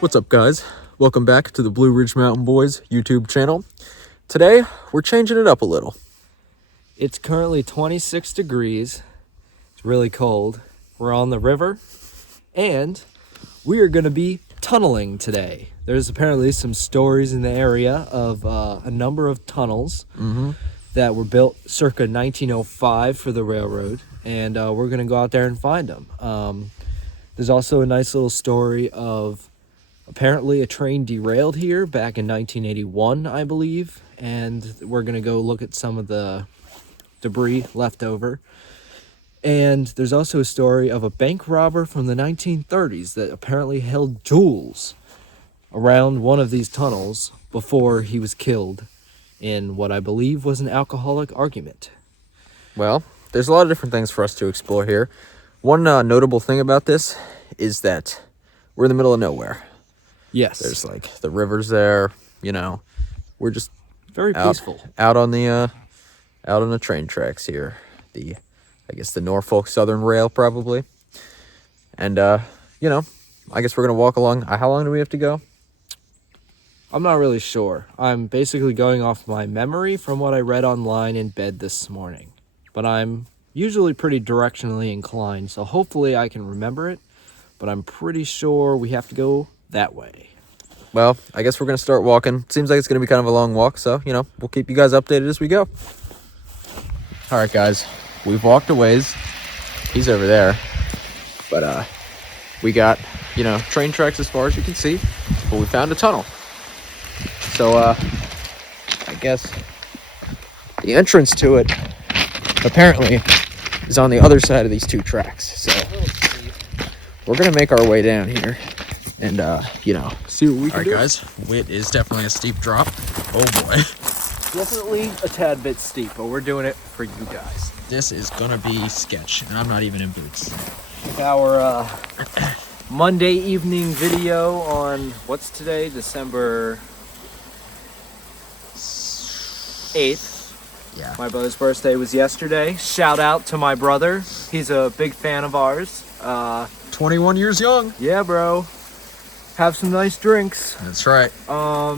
What's up, guys? Welcome back to the Blue Ridge Mountain Boys YouTube channel. Today, we're changing it up a little. It's currently 26 degrees. It's really cold. We're on the river, and we are going to be tunneling today. There's apparently some stories in the area of a number of tunnels that were built circa 1905 for the railroad, and we're going to go out there and find them. There's also a nice little story of apparently a train derailed here back in 1981, I believe, and we're going to go look at some of the debris left over. And there's also a story of a bank robber from the 1930s that apparently held jewels around one of these tunnels before he was killed in what I believe was an alcoholic argument. Well, there's a lot of different things for us to explore here. One notable thing about this is that we're in the middle of nowhere. Yes. There's like the rivers there, you know. We're just very peaceful out on the train tracks here. I guess the Norfolk Southern Rail probably. And you know, I guess we're gonna walk along. How long do we have to go? I'm not really sure. I'm basically going off my memory from what I read online in bed this morning. But I'm usually pretty directionally inclined, so hopefully I can remember it. But I'm pretty sure we have to go that way. Well, I guess we're going to start walking. Seems like it's going to be kind of a long walk, so, you know, we'll keep you guys updated as we go. All right, guys. We've walked a ways. He's over there. But we got, you know, train tracks as far as you can see. But we found a tunnel. So, I guess the entrance to it, apparently, is on the other side of these two tracks. So, we're going to make our way down here. And, you know, see what we can do. All right, guys. It is definitely a steep drop. Oh, boy. Definitely a tad bit steep, but we're doing it for you guys. This is going to be sketch, and I'm not even in boots. Our Monday evening video on, what's today? December 8th. Yeah. My brother's birthday was yesterday. Shout out to my brother. He's a big fan of ours. 21 years young. Yeah, bro. Have some nice drinks. That's right. Yeah,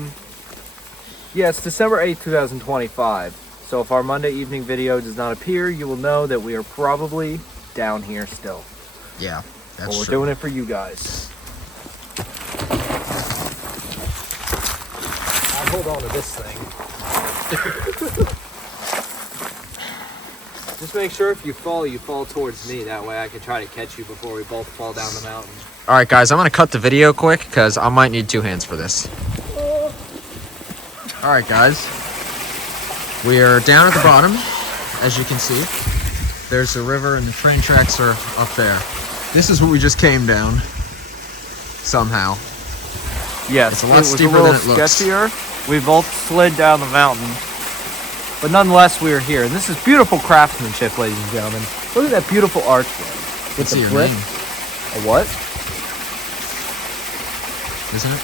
it's December 8th, 2025. So if our Monday evening video does not appear, you will know that we are probably down here still. Yeah, that's but we're true. doing it for you guys. I'll hold on to this thing. Just make sure if you fall towards me. That way I can try to catch you before we both fall down the mountain. All right, guys, I'm going to cut the video quick because I might need two hands for this. All right, guys. We are down at the bottom, as you can see. There's the river and the train tracks are up there. This is what we just came down, somehow. Yes, it's a lot steeper than it looks. Sketchier. We both slid down the mountain. But nonetheless, we are here. And this is beautiful craftsmanship, ladies and gentlemen. Look at that beautiful archway. What's your brick. name? A what? Isn't it?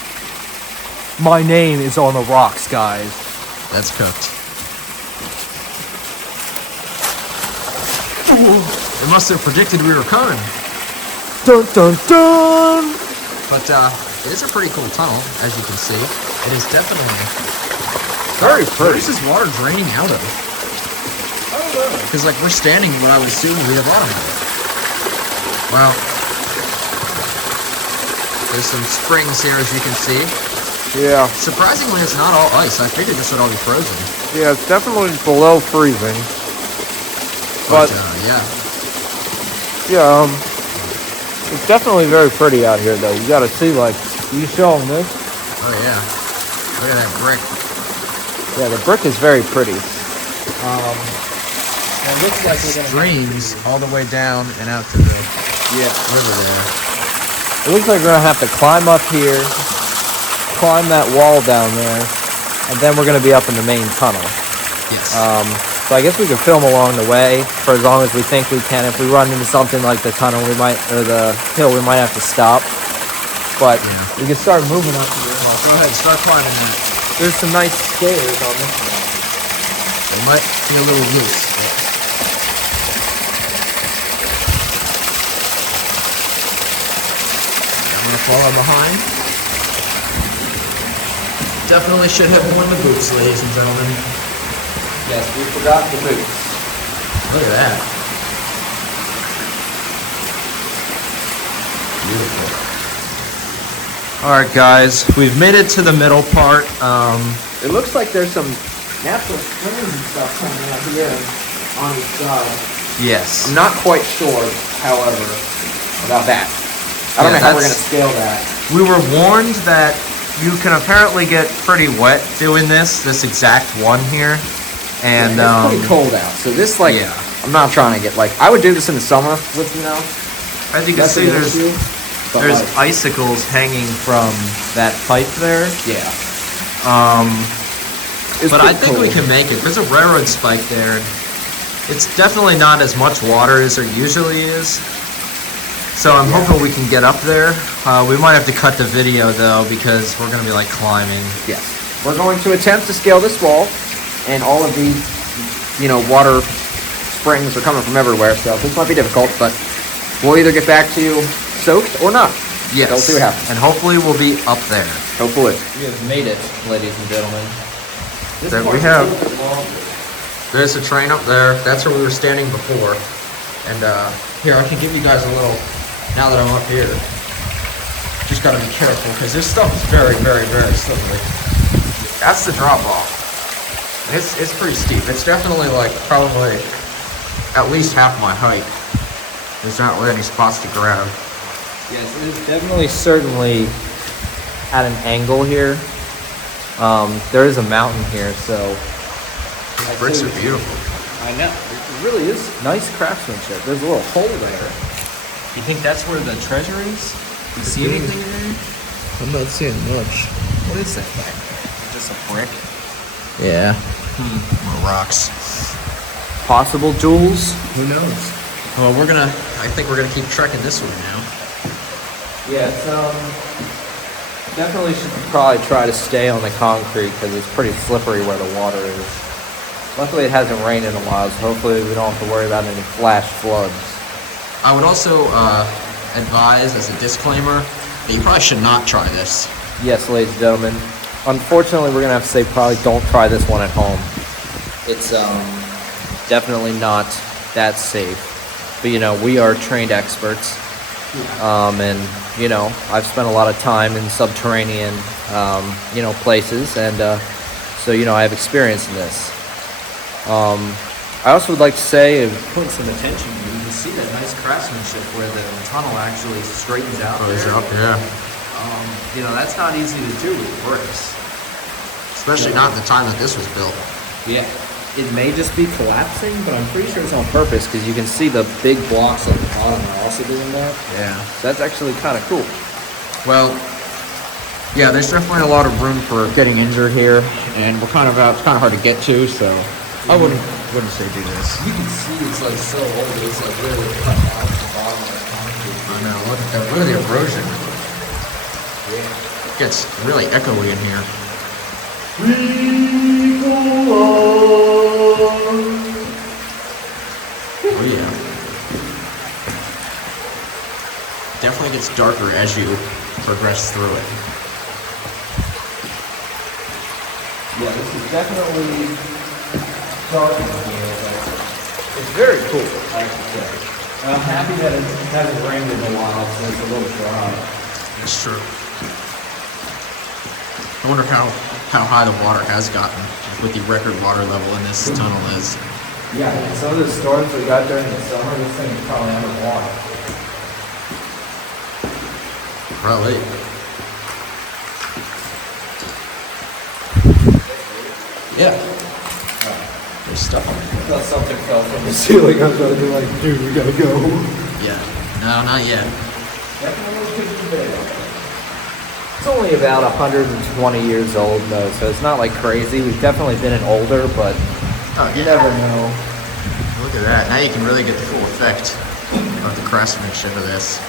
My name is on the rocks, guys. That's cooked. It must have predicted we were coming. Dun dun dun! But it is a pretty cool tunnel, as you can see. It is definitely very pretty. Where is this water draining out of? I don't know. Because like we're standing in what I would assume we have water. Well, there's some springs here, as you can see. Yeah. Surprisingly, it's not all ice. I figured this would all be frozen. Yeah, it's definitely below freezing. But yeah, it's definitely very pretty out here, though. You gotta see, like, you show them this. Oh yeah, look at that brick. Yeah, the brick is very pretty. It looks like we're gonna streams all the way down and out to the river there. It looks like we're gonna have to climb up here, climb that wall down there, and then we're gonna be up in the main tunnel. Yes. So I guess we could film along the way for as long as we think we can. If we run into something like the tunnel, or the hill, we might have to stop. But we can start moving up here. Well, go ahead, start climbing that. There's some nice stairs on this one. They might be a little loose. I'm gonna follow behind. Definitely should have worn the boots, ladies and gentlemen. Yes, we forgot the boots. Look at that. Beautiful. All right, guys, we've made it to the middle part. It looks like there's some natural springs and stuff coming out here on each side. Yes. I'm not quite sure, however, about that. I don't know how we're going to scale that. We were warned that you can apparently get pretty wet doing this exact one here. And it's pretty cold out. So this, like, I'm not trying to get, like, I would do this in the summer with, you know. As you can see, there's icicles hanging from that pipe there. Yeah. But I think we can make it. There's a railroad spike there. It's definitely not as much water as there usually is. So I'm hoping we can get up there. We might have to cut the video though because we're going to be like climbing. Yes. We're going to attempt to scale this wall, and all of these, you know, water springs are coming from everywhere. So this might be difficult, but we'll either get back to you soaked or not. Yes. We'll see what happens. And hopefully we'll be up there. Hopefully. We have made it, ladies and gentlemen. There we have. There's a train up there. That's where we were standing before. And here, I can give you guys a little, now that I'm up here. Just gotta be careful, because this stuff is very, very, very slippery. That's the drop off. It's pretty steep. It's definitely like, probably at least half my height. There's not really any spots to grab. Yes, it is definitely certainly at an angle here. There is a mountain here, so these bricks are beautiful. I know. It really is nice craftsmanship. There's a little hole there. You think that's where the treasure is? You see anything in there? I'm not seeing much. What is that back there? Just a brick? Yeah. More rocks. Possible jewels? Who knows? Well, I think we're gonna keep trekking this way now. Yeah, it's, definitely should probably try to stay on the concrete because it's pretty slippery where the water is. Luckily it hasn't rained in a while, so hopefully we don't have to worry about any flash floods. I would also advise, as a disclaimer, that you probably should not try this. Yes, ladies and gentlemen. Unfortunately, we're going to have to say probably don't try this one at home. It's definitely not that safe. But, you know, we are trained experts. And, you know, I've spent a lot of time in subterranean, you know, places. And so, you know, I have experience in this. I also would like to say, put some attention, you can see that nice craftsmanship where the tunnel actually straightens out. Oh, it's up, yeah. You know, that's not easy to do with bricks. Especially not in the time that this was built. Yeah. It may just be collapsing, but I'm pretty sure it's on purpose because you can see the big blocks at the bottom are also doing that. Yeah. So that's actually kind of cool. Well, yeah, there's definitely a lot of room for getting injured here, and we're kind of out. It's kind of hard to get to, so I wouldn't say do this. You can see it's like so old. It's like really cut out the bottom of the concrete. I know. Look at that. Look at the erosion. Yeah. It gets really echoey in here. Oh yeah. Definitely gets darker as you progress through it. Yeah, this is definitely dark in here, but it's very cool, I have to say. And I'm happy that it hasn't rained in a while, so it's a little dry. It's true. I wonder how high the water has gotten with the record water level in this tunnel is. Yeah, and some of the storms we got during the summer, this thing is probably underwater. Probably. Yeah. There's stuff on it. I thought something fell from the ceiling. I was going to be like, dude, we gotta go. Yeah. No, not yet. It's only about 120 years old, though, so it's not like crazy. We've definitely been in older, but you never know. Look at that. Now you can really get the full effect of the craftsmanship of this.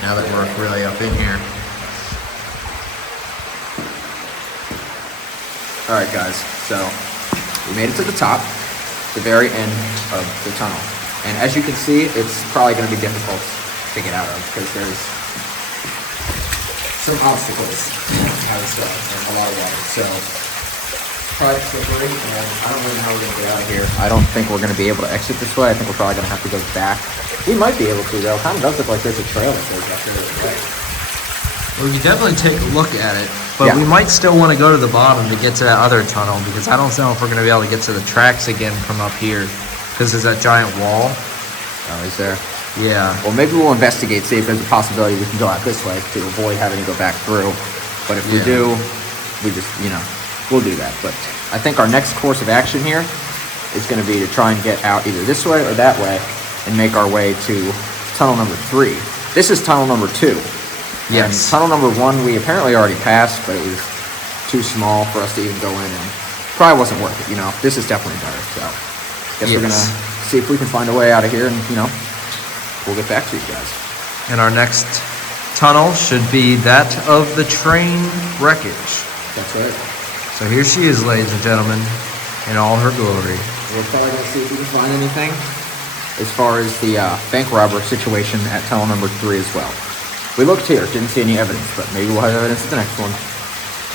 Now that we're really up in here. Alright guys, so we made it to the top, the very end of the tunnel. And as you can see, it's probably going to be difficult to get out of because there's some obstacles kind of stuff and a lot of water. So probably slippery, and I don't really know how we're gonna get out of here. I don't think we're gonna be able to exit this way. I think we're probably gonna have to go back. We might be able to though. It kind of does look like there's a trail that goes up there. Right? Well, we can definitely take a look at it, but Yeah. we might still want to go to the bottom to get to that other tunnel because I don't know if we're going to be able to get to the tracks again from up here because there's that giant wall. Oh, is there? Yeah. Well, maybe we'll investigate, see if there's a possibility we can go out this way to avoid having to go back through. But if we Yeah. do, we just, we'll do that. But I think our next course of action here is going to be to try and get out either this way or that way and make our way to tunnel number 3. This is tunnel number 2. Yes. And tunnel number 1 we apparently already passed, but it was too small for us to even go in, and probably wasn't worth it. This is definitely better. So guess we're gonna see if we can find a way out of here, and we'll get back to you guys. And our next tunnel should be that of the train wreckage. That's right. So here she is, ladies and gentlemen, in all her glory. We're probably gonna see if we can find anything as far as the bank robber situation at tunnel number 3 as well. We looked here, didn't see any evidence, but maybe we'll have evidence at the next one.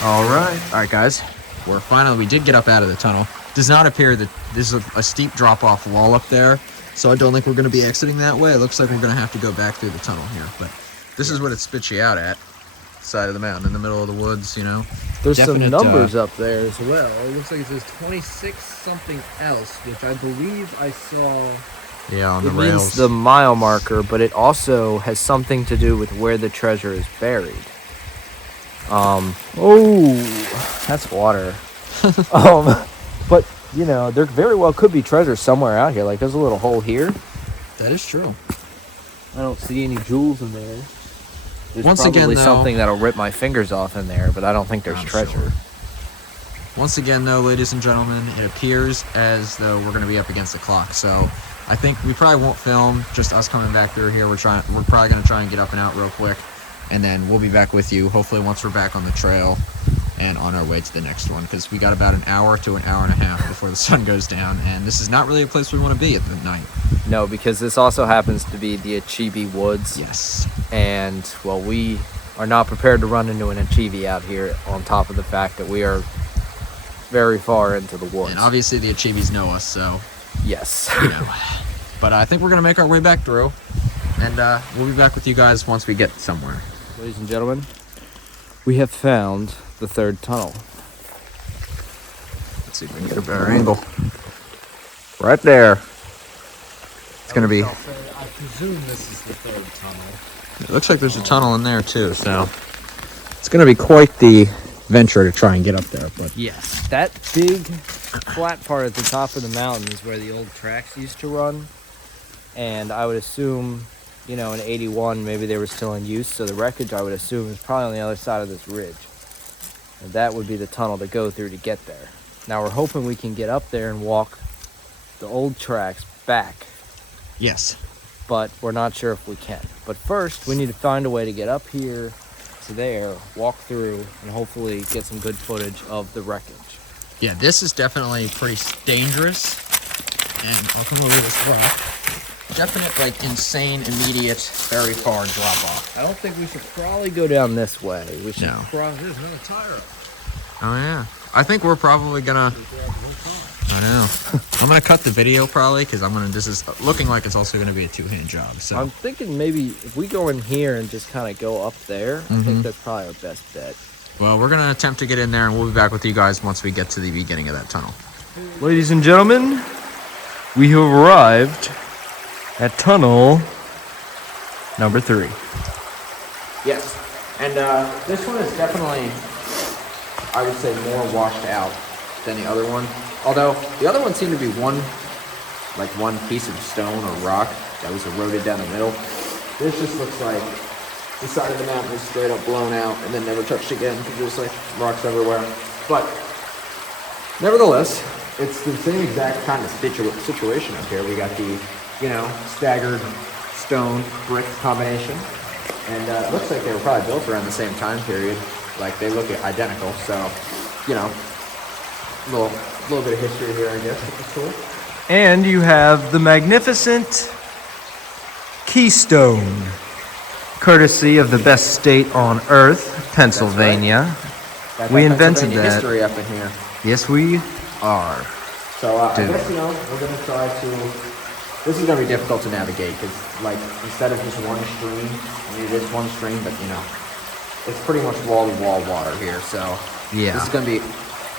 All right. All right, guys. We did get up out of the tunnel. Does not appear that there's a steep drop-off wall up there, so I don't think we're going to be exiting that way. It looks like we're going to have to go back through the tunnel here, but this is what it spits you out at. Side of the mountain, in the middle of the woods, There's Definite, some numbers up there as well. It looks like it says 26 something else, which I believe I saw. Yeah, on It the means rails. the mile marker, but it also has something to do with where the treasure is buried. That's water. But there very well could be treasure somewhere out here. Like there's a little hole here. That is true. I don't see any jewels in there. There's Once again, probably though- something that'll rip my fingers off in there, but I don't think there's I'm treasure. sure. Once again, though, ladies and gentlemen, it appears as though we're going to be up against the clock. So I think we probably won't film just us coming back through here. We're probably going to try and get up and out real quick, and then we'll be back with you. Hopefully, once we're back on the trail and on our way to the next one, because we got about an hour to an hour and a half before the sun goes down, and this is not really a place we want to be at the night. No, because this also happens to be the Achibi Woods. Yes. And, well, we are not prepared to run into an Achibi out here on top of the fact that we are very far into the woods. And obviously, the Achibis know us, so Yes. But I think we're going to make our way back through, and we'll be back with you guys once we get somewhere. Ladies and gentlemen, we have found the third tunnel. Let's see if we can get a better angle. Right there. It's going to be... I presume this is the third tunnel. It looks like there's a tunnel in there, too, so... It's going to be quite the venture to try and get up there, but... Yes. That big flat part at the top of the mountain is where the old tracks used to run. And I would assume, in 81, maybe they were still in use. So the wreckage, I would assume, is probably on the other side of this ridge. And that would be the tunnel to go through to get there. Now we're hoping we can get up there and walk the old tracks back. Yes. But we're not sure if we can. But first, we need to find a way to get up here to there, walk through, and hopefully get some good footage of the wreckage. Yeah, this is definitely pretty dangerous. And I'll come over this rock. Definite, insane, immediate, very far drop-off. I don't think we should probably go down this way. We should No. cross. There's no tire. Oh, yeah. I think we're probably gonna... I know. I'm gonna cut the video, probably, because this is looking like it's also gonna be a two-hand job, so... I'm thinking maybe if we go in here and just kind of go up there, I think that's probably our best bet. Well, we're gonna attempt to get in there, and we'll be back with you guys once we get to the beginning of that tunnel. Ladies and gentlemen, we have arrived at tunnel number 3. Yes, and this one is definitely, I would say, more washed out than the other one. Although, the other one seemed to be one piece of stone or rock that was eroded down the middle. This just looks like the side of the mountain was straight up blown out and then never touched again because there's rocks everywhere. But, nevertheless, it's the same exact kind of situation up here. We got the, staggered stone brick combination. And it looks like they were probably built around the same time period. They look identical, so, a little bit of history here, I guess. That's cool. And you have the magnificent keystone courtesy of the best state on earth, Pennsylvania. We invented Pennsylvania that. history up in here. Yes, we are. So I Dude. guess, we're going to try to... This is going to be difficult to navigate because, like, instead of just one stream, I mean, it is one stream, but, it's pretty much wall-to-wall water here. So Yeah. this is going to be...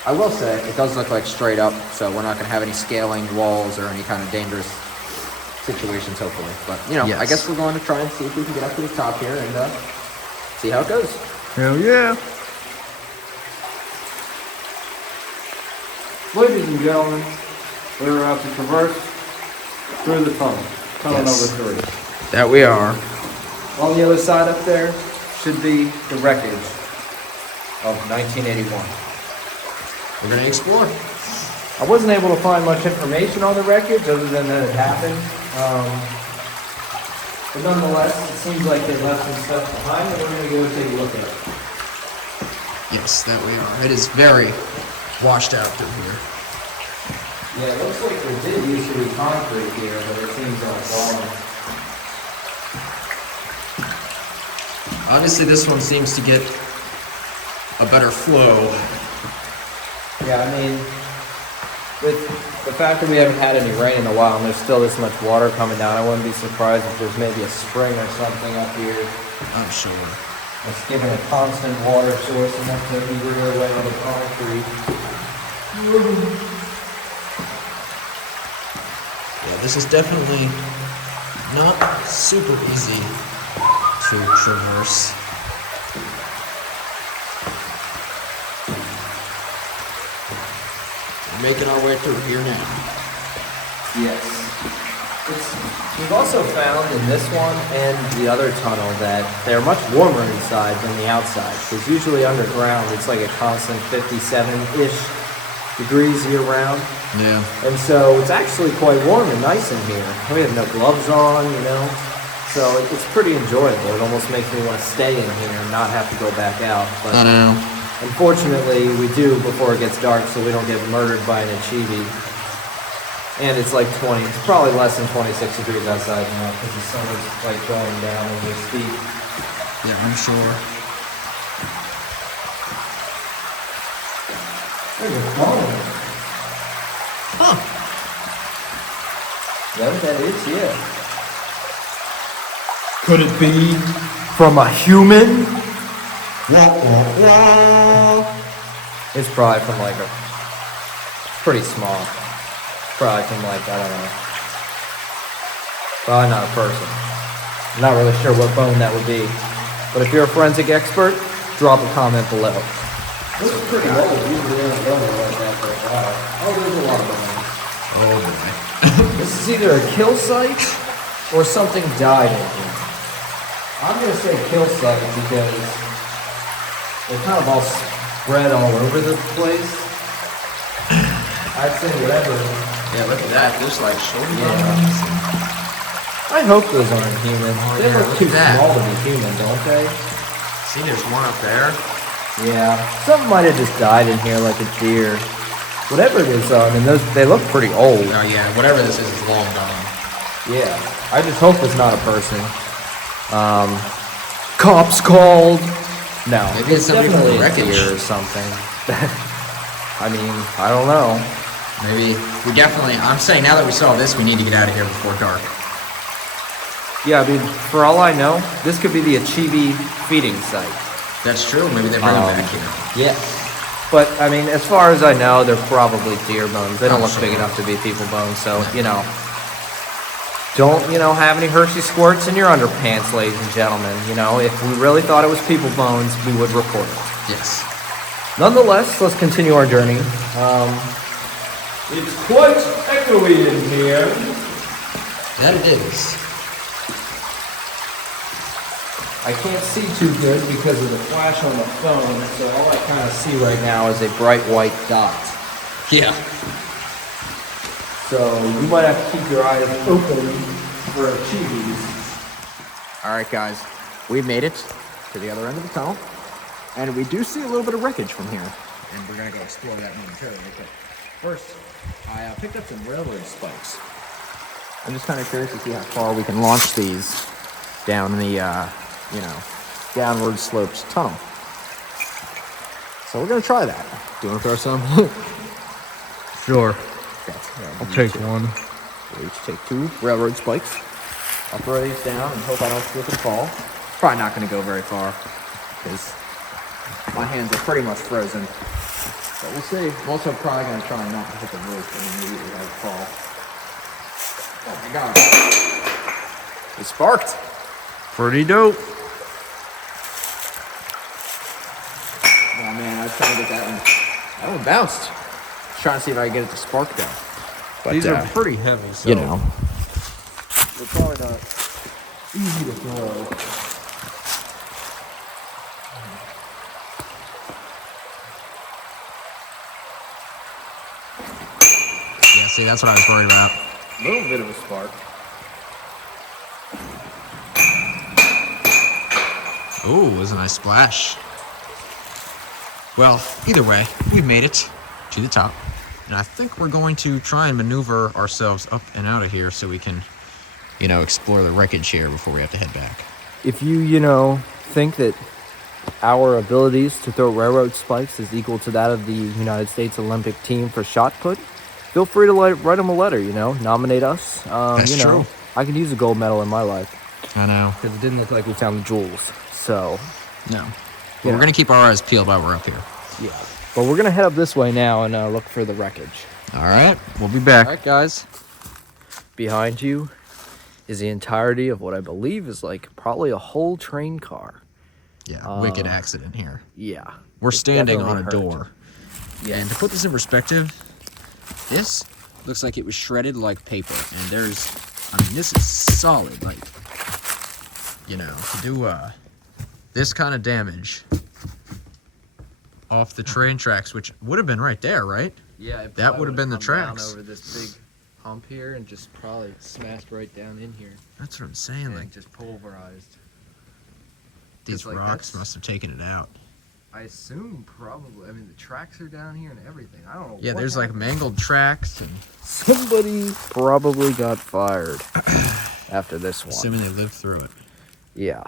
I will say, it does look like straight up, so we're not going to have any scaling walls or any kind of dangerous situations, hopefully. But, Yes. I guess we're going to try and see if we can get up to the top here and see how it goes. Hell yeah. Ladies and gentlemen, we're about to traverse through the tunnel. Tunnel Yes. number 3. That we are. On the other side up there should be the wreckage of 1981. We're going to explore. I wasn't able to find much information on the wreckage other than that it happened. But nonetheless, it seems like they left some stuff behind and we're going to go take a look at it. Yes, that we are. It is very washed out through here. Yeah, it looks like there did used to be concrete here, but it seems like falling. Obviously, this one seems to get a better flow. Yeah, I mean, with the fact that we haven't had any rain in a while and there's still this much water coming down, I wouldn't be surprised if there's maybe a spring or something up here I'm sure. that's giving a constant water source enough to rear away on the concrete. Yeah, this is definitely not super easy to traverse. We're making our way through here now. Yes. We've also found in this one and the other tunnel that they're much warmer inside than the outside, because usually underground it's like a constant 57-ish degrees year round. Yeah. And so it's actually quite warm and nice in here. We have no gloves on, so it's pretty enjoyable. It almost makes me want to stay in here and not have to go back out. But I know. unfortunately, we do before it gets dark, so we don't get murdered by an achievie. And it's like it's probably less than 26 degrees outside now because the sun is like going down as we speak. Yeah, I'm sure. There's a phone. Huh. Is that what that is? Yeah. Could it be from a human? It's probably from like pretty small. Probably from like, I don't know. Probably not a person. I'm not really sure what bone that would be. But if you're a forensic expert, drop a comment below. This is pretty old. Usually they don't go like that for a while. Oh, there's a lot of bones. Oh boy. This is either a kill site or something died in here. I'm gonna say kill site because they're kind of all spread all over the place. I'd say whatever. Yeah, look at that. There's like shoulder Yeah. bones. I hope those aren't human. Oh, They yeah, look look too at that. small to be human, don't they? See, there's one up there. Yeah. Something might have just died in here, like a deer. Whatever it is, though, I mean, they look pretty old. Oh yeah, whatever this is long gone. Yeah. I just hope it's not a person. Cops called. No. Maybe it's somebody from the definitely a wreckage. deer or something. I mean, I don't know. Maybe we definitely. I'm saying now that we saw this, we need to get out of here before dark. Yeah, I mean, for all I know, this could be the Achievie feeding site. That's true. Maybe they bring them back here. Yeah. But, I mean, as far as I know, they're probably deer bones. They don't Oh, look big sure. enough to be people bones, so, don't, have any Hershey squirts in your underpants, ladies and gentlemen. If we really thought it was people bones, we would report it. Yes. Nonetheless, let's continue our journey. It's quite echoey in here. That it is. I can't see too good because of the flash on the phone, so all I kind of see right now is a bright white dot. Yeah. So you might have to keep your eyes open for achievies. All right, guys. We've made it to the other end of the tunnel, and we do see a little bit of wreckage from here, and we're gonna go explore that momentarily. But first, I picked up some railroad spikes. I'm just kind of curious to see how far we can launch these down the you know, downward sloped tunnel. So we're gonna try that. Do you want to throw some? Sure. Yeah, I'll take one. we'll each take 2 railroad spikes. I'll throw these down and hope I don't slip and fall. Probably not gonna go very far because my hands are pretty much frozen. But we'll see. I'm also probably gonna try not to hit the roof and immediately have it fall. Oh my god. It sparked. Pretty dope. Oh man, I was trying to get that one. That one bounced. Trying to see if I can get it to spark though. But, These are pretty heavy, so you know. they're probably not easy to throw. Yeah, see, that's what I was worried about. A little bit of a spark. Ooh, it was a nice splash. Well, either way, we've made it to the top. And I think we're going to try and maneuver ourselves up and out of here so we can, you know, explore the wreckage here before we have to head back. If you think that our abilities to throw railroad spikes is equal to that of the United States Olympic team for shot put, feel free to write them a letter, nominate us. That's true. I could use a gold medal in my life I know. because it didn't look like we found the jewels. So, No. But we're going to keep our eyes peeled while we're up here. yeah. But we're going to head up this way now and look for the wreckage. All right. We'll be back. All right, guys. Behind you is the entirety of what I believe is probably a whole train car. Yeah, wicked accident here. Yeah. We're It standing on definitely a hurt. door. Yeah, and to put this in perspective, this looks like it was shredded like paper. And this is solid. To do this kind of damage off the train tracks, which would have been right there, right? Yeah, That would have been the tracks. over this big hump here and just probably smashed right down in here. That's what I'm saying. And just pulverized. These like, rocks that's- must have taken it out. I assume probably. I mean, the tracks are down here and everything. I don't know. Yeah, what there's happened. mangled tracks, and Somebody probably got fired after this one. assuming they lived through it. Yeah.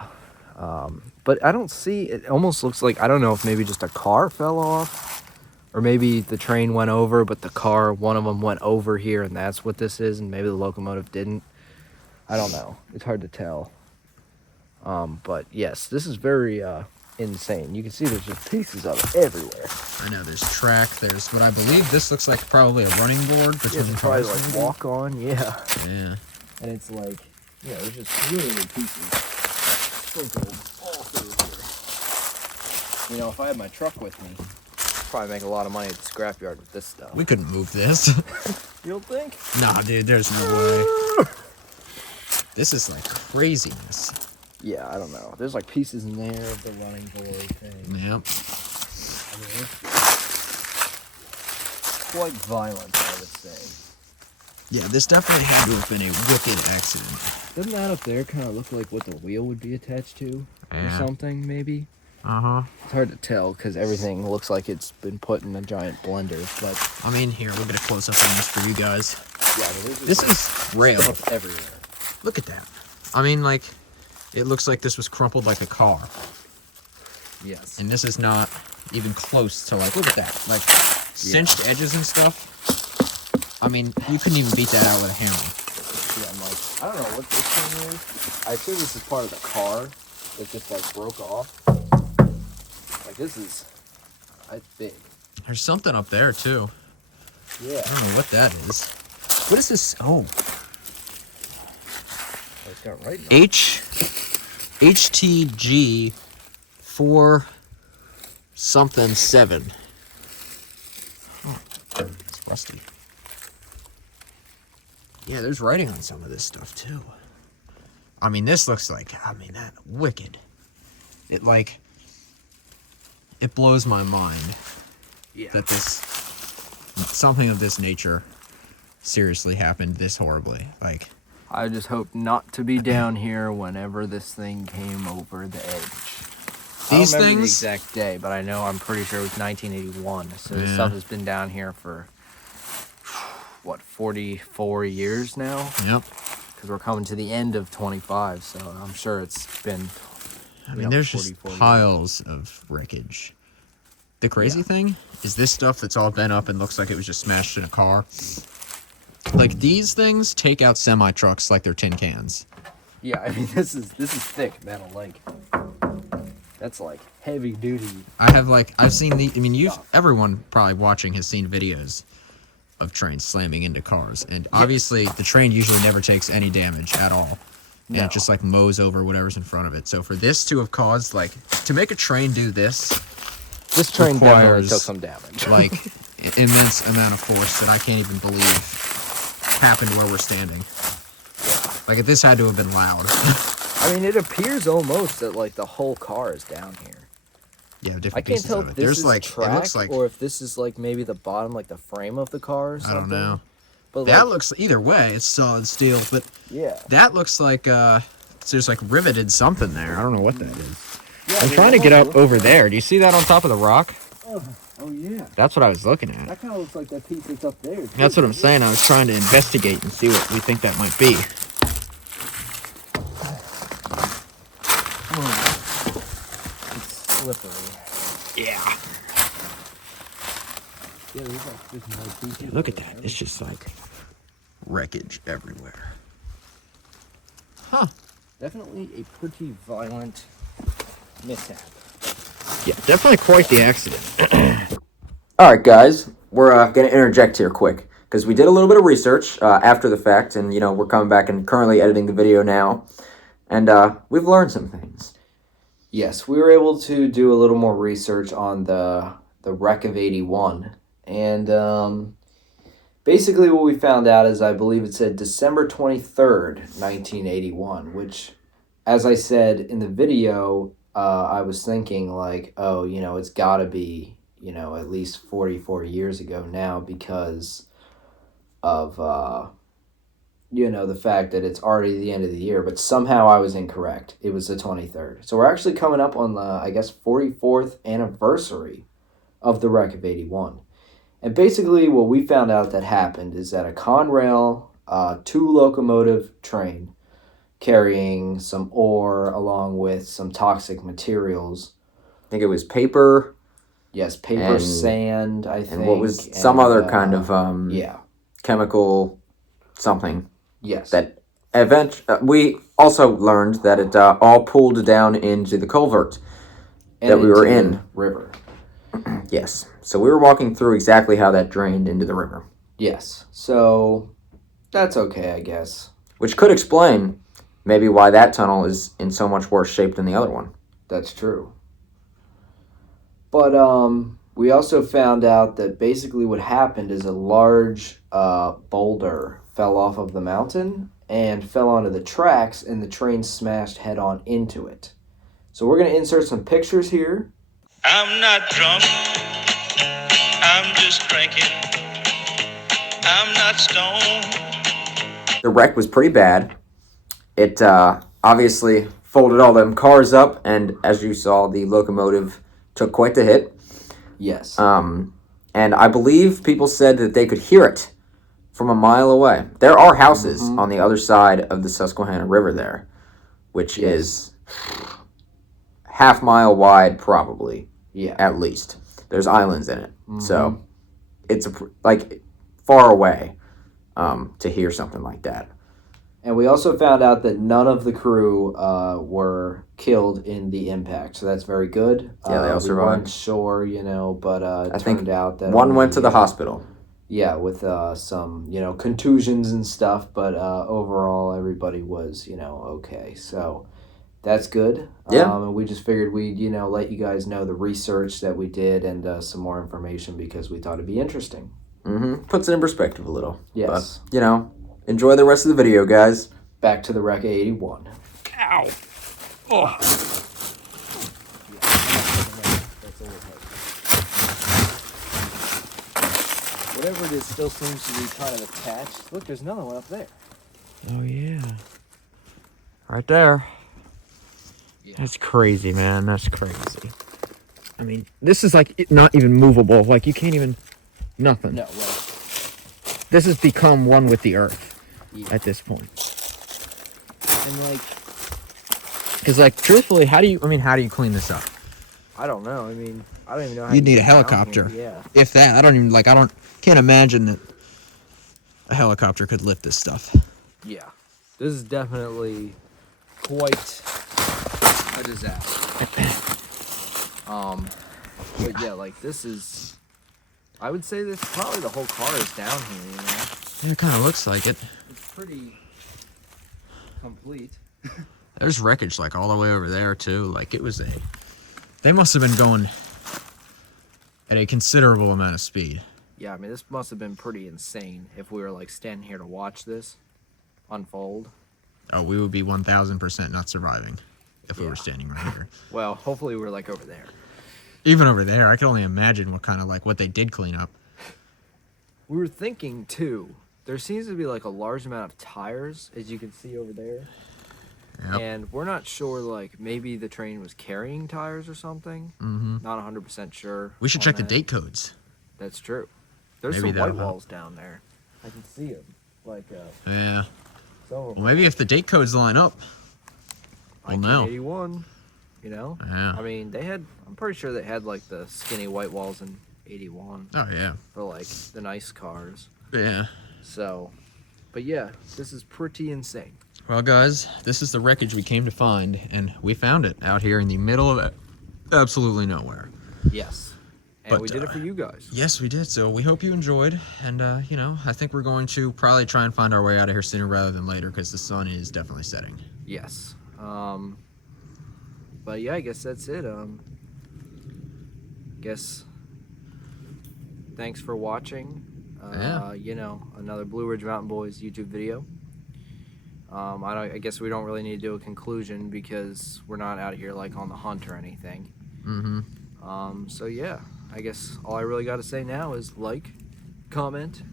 But I don't see, it almost looks like, I don't know if maybe just a car fell off or maybe the train went over, but the car, one of them went over here and that's what this is. And maybe the locomotive didn't. I don't know. It's hard to tell. But yes, this is very, insane. You can see there's just pieces of it everywhere. I know there's track. There's what I believe this looks like probably a running board between It's cars. probably maybe? walk on, yeah. Yeah. And it's there's just really pieces sprinkled all through here. If I had my truck with me, I'd probably make a lot of money at the scrapyard with this stuff. We couldn't move this. You don't think? Nah, dude, there's no way. This is craziness. Yeah, I don't know. There's pieces in there of the running board thing. Yep. I mean, it's quite violent, I would say. Yeah, this definitely had to have been a wicked accident. Doesn't that up there kind of look like what the wheel would be attached to? Or Yeah. something, maybe? Uh-huh. It's hard to tell because everything looks like it's been put in a giant blender, but I mean, here, we'll get a close-up on this for you guys. yeah, there's This is rail. stuff everywhere. Look at that. I mean, it looks like this was crumpled like a car. Yes. And this is not even close to look at that. Cinched edges and stuff. I mean, you couldn't even beat that out with a hammer. Yeah, I don't know what this thing is. I assume this is part of the car that just broke off. This is big. There's something up there, too. Yeah. I don't know what that is. What is this? Oh. It's got right now. HTG 4 something 7. Oh, it's rusty. Yeah, there's writing on some of this stuff too. I mean, this looks that wicked. It blows my mind that something of this nature seriously happened this horribly. I just hope not to be down here whenever this thing came over the edge. These I don't remember the things? exact day, but I'm pretty sure it was 1981. So this Yeah. stuff has been down here for 44 years now? Yep. Because we're coming to the end of 25, so I'm sure it's been I mean, there's just piles of wreckage. The crazy thing is this stuff that's all bent up and looks like it was just smashed in a car. Like, these things take out semi-trucks like they're tin cans. Yeah, I mean, this is thick metal. Like, that's like heavy duty. I've seen everyone probably watching has seen videos of trains slamming into cars. And obviously, the train usually never takes any damage at all. And it just, like, mows over whatever's in front of it. So for this to have caused, like, to make a train do this... This train definitely took some damage. Like, immense amount of force that I can't even believe happened where we're standing. Like, this had to have been loud. I mean, it appears almost that, like, the whole car is down here. Yeah, different I can't pieces tell of if it. this There's is like, track it looks like... or if this is, like, maybe the bottom, like, the frame of the car or something. I don't know. But that like, looks... Either way, it's solid steel, but... Yeah. That looks like, there's, like, riveted something there. I don't know what that is. Yeah, I'm trying to get up over there. Do you see that on top of the rock? Oh, yeah. That's what I was looking at. That kind of looks like that piece that's up there. Too. That's what I'm saying. I was trying to investigate and see what we think that might be. It's slippery. Yeah. Yeah, there's like this more pieces. Look at that. It's just like wreckage everywhere. Huh. Definitely a pretty violent mishap. Yeah, definitely quite the accident. All right, guys. We're going to interject here quick because we did a little bit of research after the fact, and, you know, we're coming back and currently editing the video now, and we've learned some things. Yes, we were able to do a little more research on the wreck of 81, and basically what we found out is I believe it said December 23rd, 1981, which, as I said in the video, I was thinking like, oh, you know, it's got to be, you know, at least 44 years ago now because of, you know, the fact that it's already the end of the year, but somehow I was incorrect. It was the 23rd. So we're actually coming up on the, I guess, 44th anniversary of the wreck of 81. And basically what we found out that happened is that a Conrail 2-locomotive train carrying some ore along with some toxic materials. I think it was paper. Yes, paper, sand, I think. And what was some other kind of chemical something. Yes. That we also learned that it all pulled down into the culvert that we were in. River. Yes. So we were walking through exactly how that drained into the river. Yes. So that's okay, I guess. Which could explain maybe why that tunnel is in so much worse shape than the other one. That's true. But we also found out that basically what happened is a large boulder fell off of the mountain and fell onto the tracks, and the train smashed head-on into it. So we're going to insert some pictures here. I'm not drunk. I'm just drinking. I'm not stoned. The wreck was pretty bad. It obviously folded all them cars up, and as you saw, the locomotive took quite the hit. Yes. And I believe people said that they could hear it from a mile away. There are houses on the other side of the Susquehanna River there, which is half-mile wide probably, at least. There's islands in it. So it's like far away to hear something like that. And we also found out that none of the crew were killed in the impact, so that's very good. Yeah, they all survived. We weren't sure, you know, but it turned out that one went to the hospital. Yeah, with some, you know, contusions and stuff, but overall everybody was, you know, okay. So that's good. Yeah. And we just figured we'd, you know, let you guys know the research that we did and some more information because we thought it'd be interesting. Puts it in perspective a little. Yes. But, you know, enjoy the rest of the video, guys. Back to the wreck of 81. Ow. Oh. Whatever it is still seems to be kind of attached. Look, there's another one up there. Oh, yeah. Right there. Yeah. That's crazy, man. That's crazy. I mean, this is like not even movable. Like, you can't even... Nothing. No, right. This has become one with the earth at this point. And, like, Because, like, truthfully, how do you clean this up? I don't know. I mean, I don't even know how You'd you need get a down helicopter. here. Yeah. If that, can't imagine that a helicopter could lift this stuff. Yeah. This is definitely quite a disaster. But yeah, like this is, I would say this probably the whole car is down here, you know? Yeah, it kind of looks like it. It's pretty complete. There's wreckage, like, all the way over there, too. Like, they must have been going at a considerable amount of speed. Yeah, I mean, this must have been pretty insane if we were, like, standing here to watch this unfold. Oh, we would be 1,000% not surviving if we were standing right here. Well, hopefully we're, like, over there. Even over there, I can only imagine what they did clean up. We were thinking, too, there seems to be, like, a large amount of tires, as you can see over there. Yep. And we're not sure, like, maybe the train was carrying tires or something. Mm-hmm. Not 100% sure. We should on check the that. date codes. That's true. There's Maybe some that'll white help. walls down there. I can see them. Like, Yeah. some of them. Well, maybe if the date codes line up. We'll know. 81, you know? Yeah. I mean, I'm pretty sure they had, like, the skinny white walls in 81 Oh, yeah. for, like, the nice cars. Yeah. So, but yeah, this is pretty insane. Well, guys, this is the wreckage we came to find, and we found it out here in the middle of absolutely nowhere. Yes. And But, we did it for you guys. Yes, we did. So we hope you enjoyed, and I think we're going to probably try and find our way out of here sooner rather than later because the sun is definitely setting. Yes. But yeah, I guess that's it. Guess thanks for watching. Yeah. Another Blue Ridge Mountain Boys YouTube video. I guess we don't really need to do a conclusion because we're not out here like on the hunt or anything. Mm-hmm. So yeah, I guess all I really got to say now is like, comment,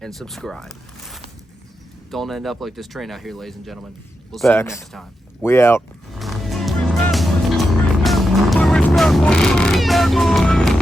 and subscribe. Don't end up like this train out here, ladies and gentlemen. We'll see you Facts. next time. We out. Blue Ridge Mountain Boys, Blue Ridge Mountain Boys.